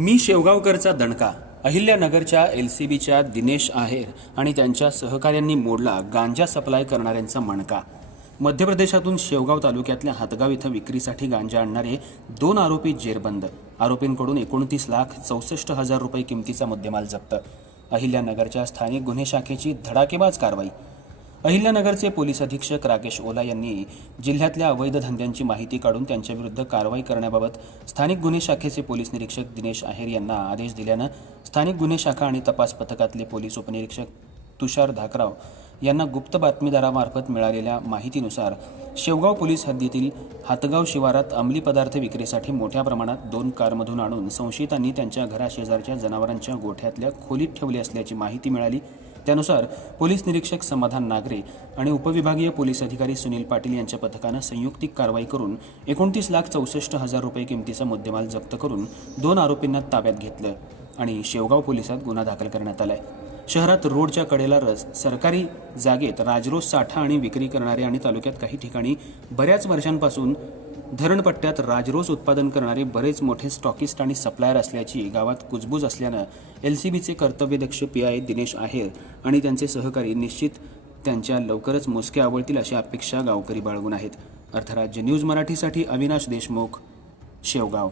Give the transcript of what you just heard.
मी शेवगावकरचा दणका अहिल्यानगरच्या एल सी बीच्या दिनेश आहेर आणि त्यांच्या सहकाऱ्यांनी मोडला गांजा सप्लाय करणाऱ्यांचा मणका. मध्य प्रदेशातून शेवगाव तालुक्यातल्या हातगाव इथं विक्रीसाठी गांजा आणणारे दोन आरोपी जेरबंद. आरोपींकडून एकोणतीस लाख चौसष्ट हजार रुपये किमतीचा मुद्देमाल जप्त. अहिल्यानगरच्या स्थानिक गुन्हे शाखेची धडाकेबाज कारवाई अहिल्यानगरचे पोलीस अधीक्षक राकेश ओला यांनी जिल्ह्यातल्या अवैध धंद्यांची माहिती काढून त्यांच्याविरुद्ध कारवाई करण्याबाबत स्थानिक गुन्हे शाखेचे पोलीस निरीक्षक दिनेश आहेर यांना आदेश दिल्यानं स्थानिक गुन्हे शाखा आणि तपास पथकातले पोलीस उपनिरीक्षक तुषार धाकराव यांना गुप्त बातमीदारामार्फत मिळालेल्या माहितीनुसार शेवगाव पोलीस हद्दीतील हातगाव शिवारात अंमली पदार्थ विक्रीसाठी मोठ्या प्रमाणात दोन कारमधून आणून संशयितांनी त्यांच्या घराशेजारच्या जनावरांच्या गोठ्यातल्या खोलीत ठेवले असल्याची माहिती मिळाली. त्यानुसार पोलीस निरीक्षक समाधान नागरे आणि उपविभागीय पोलीस अधिकारी सुनील पाटील यांच्या पथकानं संयुक्तिक कारवाई करून एकोणतीस लाख चौसष्ट हजार रुपये किमतीचा मुद्देमाल जप्त करून दोन आरोपींना ताब्यात घेतलं आणि शेवगाव पोलिसात गुन्हा दाखल करण्यात आला आहे शहरात रोडच्या कडेला रस सरकारी जागेत राजरोस साठा आणि विक्री करणारे आणि तालुक्यात काही ठिकाणी बऱ्याच वर्षांपासून धरणपट्ट्यात राजरोस उत्पादन करणारे बरेच मोठे स्टॉकिस्ट आणि सप्लायर असल्याची गावात कुजबूज असल्यानं एल सी बीचे कर्तव्यदक्ष पी आय दिनेश आहेर आणि त्यांचे सहकारी निश्चित त्यांच्या लवकरच मोजके आवडतील अशी अपेक्षा गावकरी बाळगून आहेत. अर्थराज्य न्यूज मराठीसाठी अविनाश देशमुख शेवगाव.